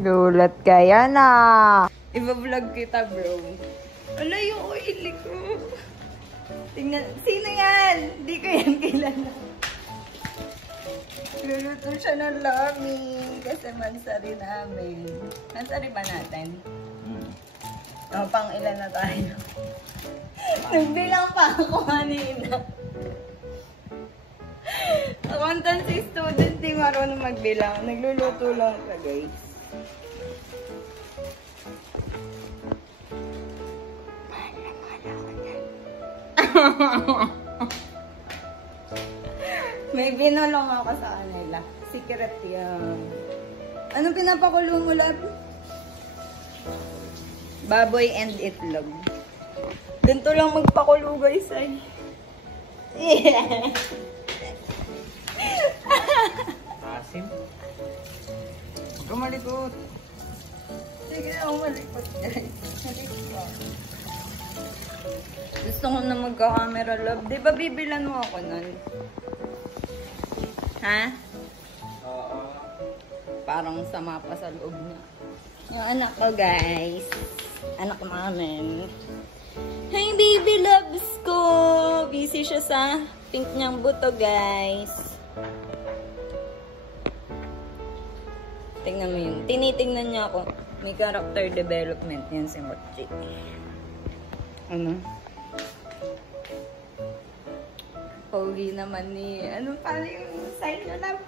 Gulat kaya na. Iba-vlog kita, bro. Ala, yung oily ko. Tingnan. Sino yan? Hindi ko yan kilala. Luluto siya ng lamig. Kasi mansari namin. Mansari ba natin? O, pang ilan na tayo? Nagbilang pa ako kanina. Accountancy student, di marunong magbilang. Nagluluto lang ka, guys. May binulong ako sa kanila. Secret yan. Anong pinapakulo mo, lab? Baboy and itlog. Ganito lang magpakulo, guys, ay. Yeah. Asim? Huwag ka malikot. Sige na, malikot, guys. Malikot. Gusto ko na magka-camera, love. Di ba bibilan mo ako nun? Ha? Oo. Parang sama pa sa loob niya. Yung anak ko, guys. Anak namin. Hey, baby loves ko! Busy siya sa pink niyang buto, guys. Tingnan mo yun. Tinitingnan niya ako. May character development yan si Mochi. Ano? Pogi naman ni... Ano pa yung sign nyo lang?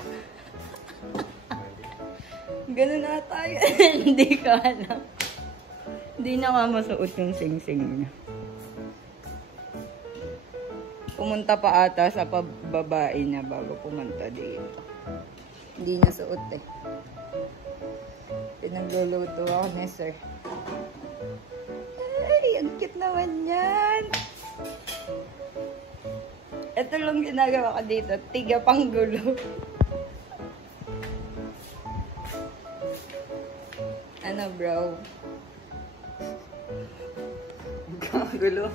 Ganun na tayo. Hindi ko alam. Hindi na nga masuot yung sing-sing niya. Pumunta pa ata sa babae niya bago pumunta dito. Hindi niya suot eh. Pinagluluto ako ni sir. Ay, ang cute naman yan. Ito lang ginagawa ko dito. Tiga pang gulo. Ano, bro? Gulo.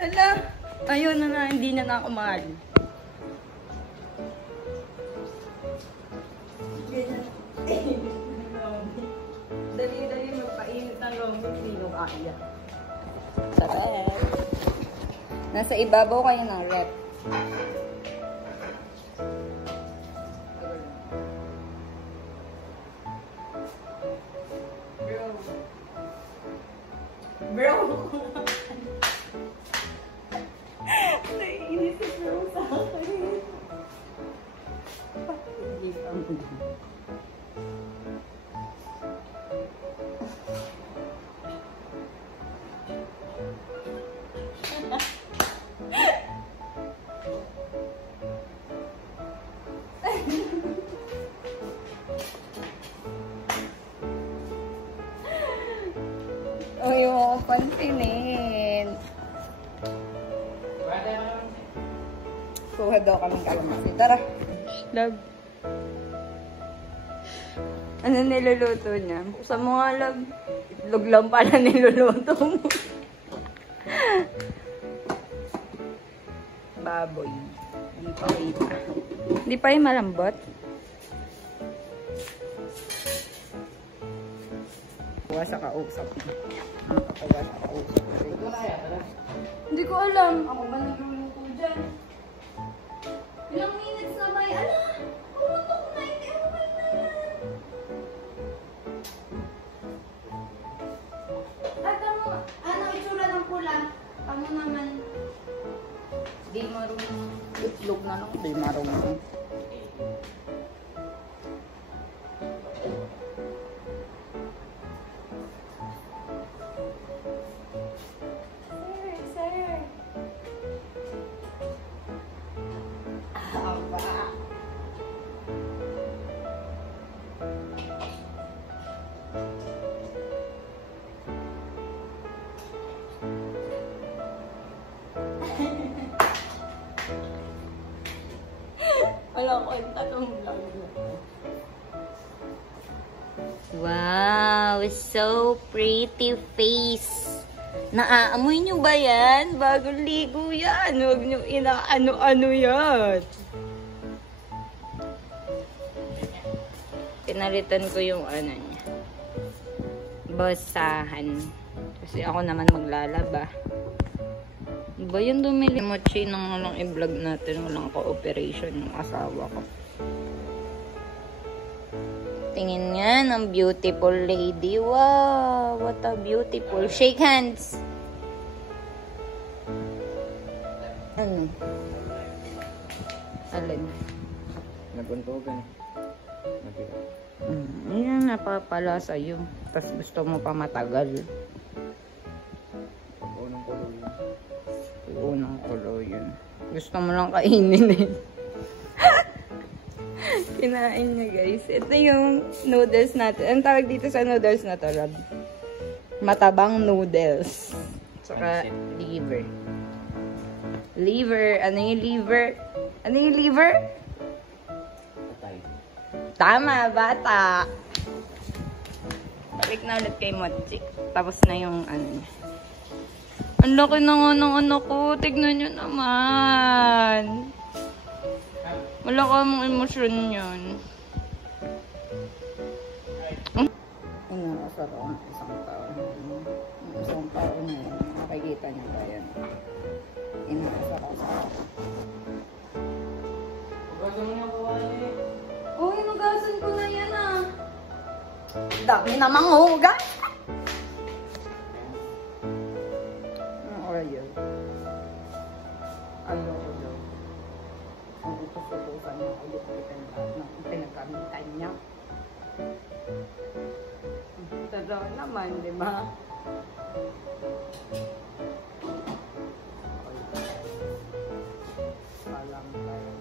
Ala, ayun na nga, hindi na ako mahal. Dali-dali magpainit ng longgo, hindi ko kaya. Sarap. Nasa ibabaw kayo ng rep. Bro! Naiinis si bro sa akin. Hindi pa mo. Uy, mo ko pansinin. Kuha daw kaming kalamansi. Tara. Love. Ano niluluto niya? Buksan mo nga, love. Itlog lang pala niluluto mo. Baboy. Hindi pa wait. Hindi pa yung malambot. Kuha sa kausap. Nakakawa sa kausap. Hindi ko alam. Ako ba nagluluto dyan? Ilang minutes na ba yan? Ala! Pumutok na! Hindi ako ba na yan? At ano itsura ng pula? Ano naman? Di marunong. Itlog na lang. Di marunong. Wala ko yung tatong vlog. Wow, so pretty face. Naaamoy nyo ba yan? Bagong ligo yan. Huwag nyo inaano-ano yan. Pinalitan ko yung ano niya. basahan. Kasi ako naman maglalaba. Ba yun dumili mochi nang walang i-vlog natin, walang cooperation ng asawa ko. Tingin nga ng beautiful lady. Wow, what a beautiful. Shake hands. Ano? Alin? Naguntugan. Yan napapala sa'yo. Tapos gusto mo pa matagal. Unang kulo yun. Unang kulo yun. Gusto mo lang kainin eh. Kinain niya guys. Ito yung noodles natin. Ang tawag dito sa noodles na to, Rob? Matabang noodles. Saka liver. Liver. Ano yung liver? Ano yung liver? Patay. Tama, bata. Balik na ulit kay Mochi. Tapos na yung ano. Ang laki na nga ng anak ko. Tignan nyo naman. Wala ka mong emosyon yun. Inakasar ako ng isang taon. Yung isang taon na yun. Nakikita niyo ba yan? Inakasar ako sa ako. Hugasan mo niya kawali. Oo, inugasan ko na yan ah. Dami namang hugas. Ano oil? Ayoko daw. Ang utos-utosan niya, ulit-ulitan lahat ng pinagkamitan niya. Totoo naman, di ba? Palang tayo.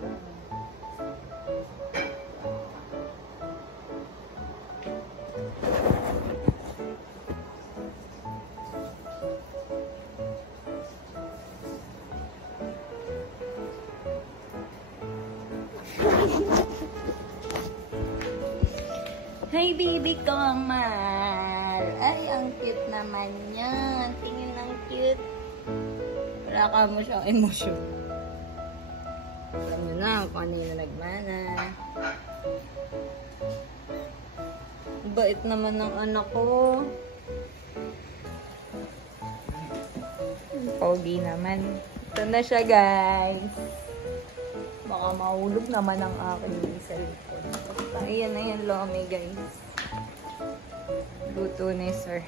Hi, baby ko ang mahal. Ay, ang cute naman yan. Tingin ng cute. Wala ka mo siyang emosyon. Alam nyo na kung ano yung nagmana. Bait naman ng anak ko. Pogi naman. Ito na siya, guys. Baka mahulog naman ang aking cellphone. Ayan na yan, Lomi, guys. Luto ni sir.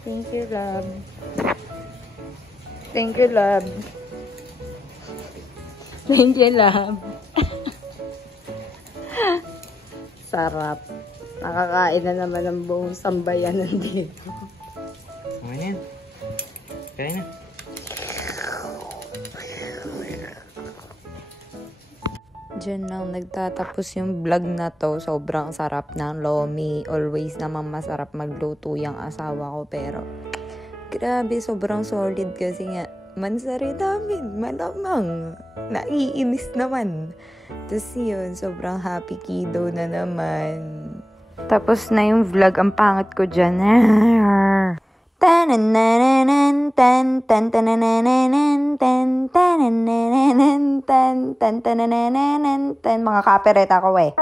Thank you, love. Thank you, love. Thank you, love. Sarap. Nakakain na naman ang buong sambayan nandito. Ano yan? Kaya na. Diyan lang nagtatapos yung vlog na to. Sobrang sarap ng Lomi. Always naman masarap magluto yung asawa ko. Pero, grabe, sobrang solid kasi nga, mansari namin, malamang. Naiinis naman. Tapos yun, sobrang happy kiddo na naman. Tapos na yung vlog. Ang pangit ko dyan. Tananananan tan tan tananananan tan tananananan tan tan tananananan tan mga copyright ako eh.